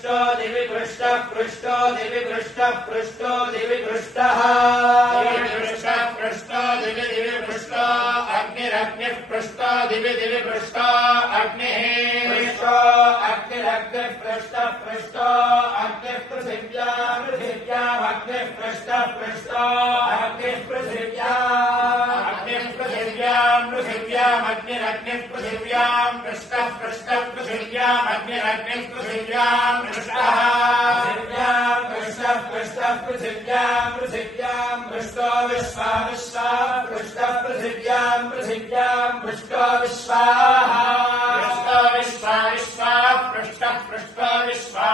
पृष्ठो दिवि पृष्ठः पृष्ठो दिवि पृष्ठः पृष्ठो दिवि पृष्ठः पृष्ठ पृष्ठ दिवि दिवि पृष्ठ अग्निरग्निः पृष्ठ दिवि दिवि पृष्ठ अग्निः पृष्ठो अग्निरग्निः पृष्ठः पृष्ठो अग्निः पृथिव्याम् पृथिव्याम् अग्निः पृष्ठः पृष्ठो अग्निः अग्निरग्निः पृथिव्याम् पृष्ठः पृष्ठः पृथिव्याम् अग्निरग्निः पृथिव्याम् पृष्ठः पृथिव्याम् पृष्ठः पृष्ठः पृथिव्याम् पृथिव्याम् पृष्ठो विश्वा विश्वा पृष्ठः पृथिव्याम् पृथिव्याम् पृष्ठो विश्वाः पृष्ठ विश्वा विश्वा पृष्ठः पृष्ठ विश्वा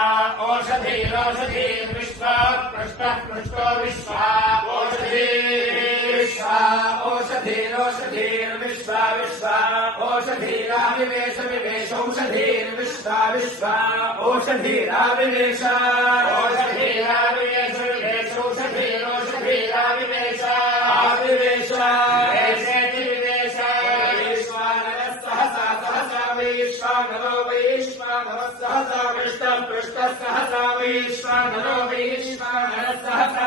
ओषधीरोषधीर्विश्वा पृष्ठः पृष्ठ विश्वा ओषधीरोषधीर्विश्वा विश्वा ओषधीराविवेश विवेशौषधीर्विश्वा विश्वा ओषधीराविवेश ओषधीराविवेश विवेशौषधीरोषधीराविवेश आविवेश वेशेति विवेश वैश्वानरः सहसा सहसा वैश्वानरो वैश्वानरः सहसा पृष्टः पृष्टः सहसा वैश्वानरो वैश्वानरः सहसा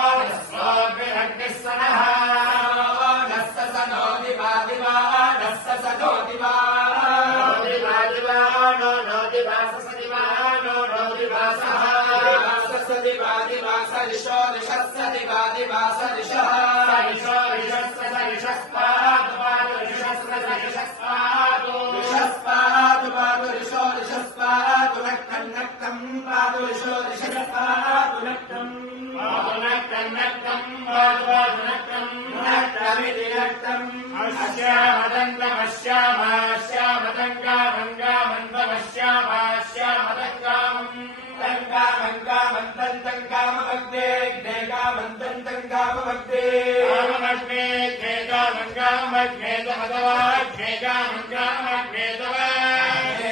स दिवा दिवा स दिशो दिशः स दिवा दिवा स दिशः सरिषो रिषस्य सरिषस्पादु पादु रिषस्य सरिषस्पादु दिशस्पादु पादु दिशो दिशस्पादु नक्कम् नक्कम् पादु दिशो दिशस्पादु नक्कम् पादुनक्कन्नक्कम् पादु पादुनक्कम् नक्कमिति नक्कम् अश्यामदङ्गमश्यामाश्यामदङ्गामङ्गामन्वमश्यामाश्यामदङ्गामम् मंत्रमग्ने ज्ञेकामन्तङ्गापमग्ने काममग्ने ज्ञेकामङ्गामग्ने तमतवाग्ने कामङ्गामग्ने तव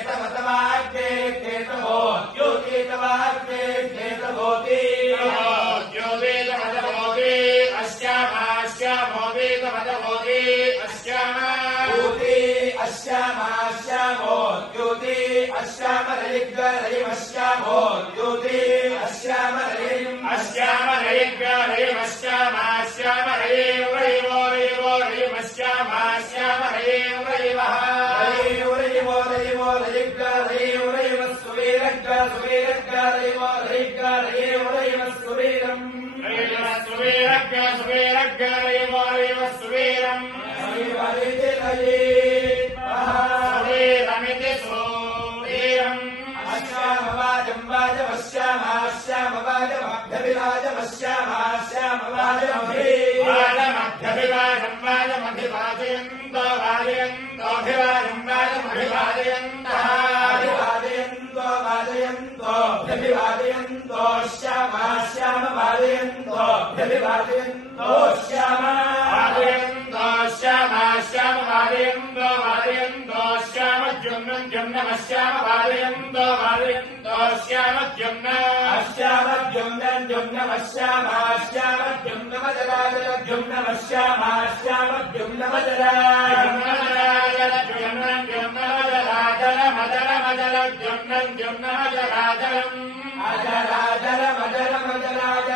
तमतवाग्ने ज्ञेतवो द्योतेतवाग्ने सुवीरग्रसुवीरग्रयिवो रयिग्रयिव रयिव सुवीरम् वाजयन्तो भ्यभिवाजयन्तो श्यामा श्याम वाजयन्तो भ्यभिवाजयन्तो श्यामा वादयन्तो श्याम श्याम वादयन्तो वादयन्तो श्याम जुम्नम् जुम्नमश्याम वादयन्तो वादयन्तो श्याम जुम्न अश्यामद्युम्नम् जुम्नमश्यामा श्यामद्युम्नमजराजरद्युम्नमश्यामा श्यामद्युम्नमजरा जुम्नम् द्युम्नम् द्युम्नमजराजलम् अजराजलमजरमजराज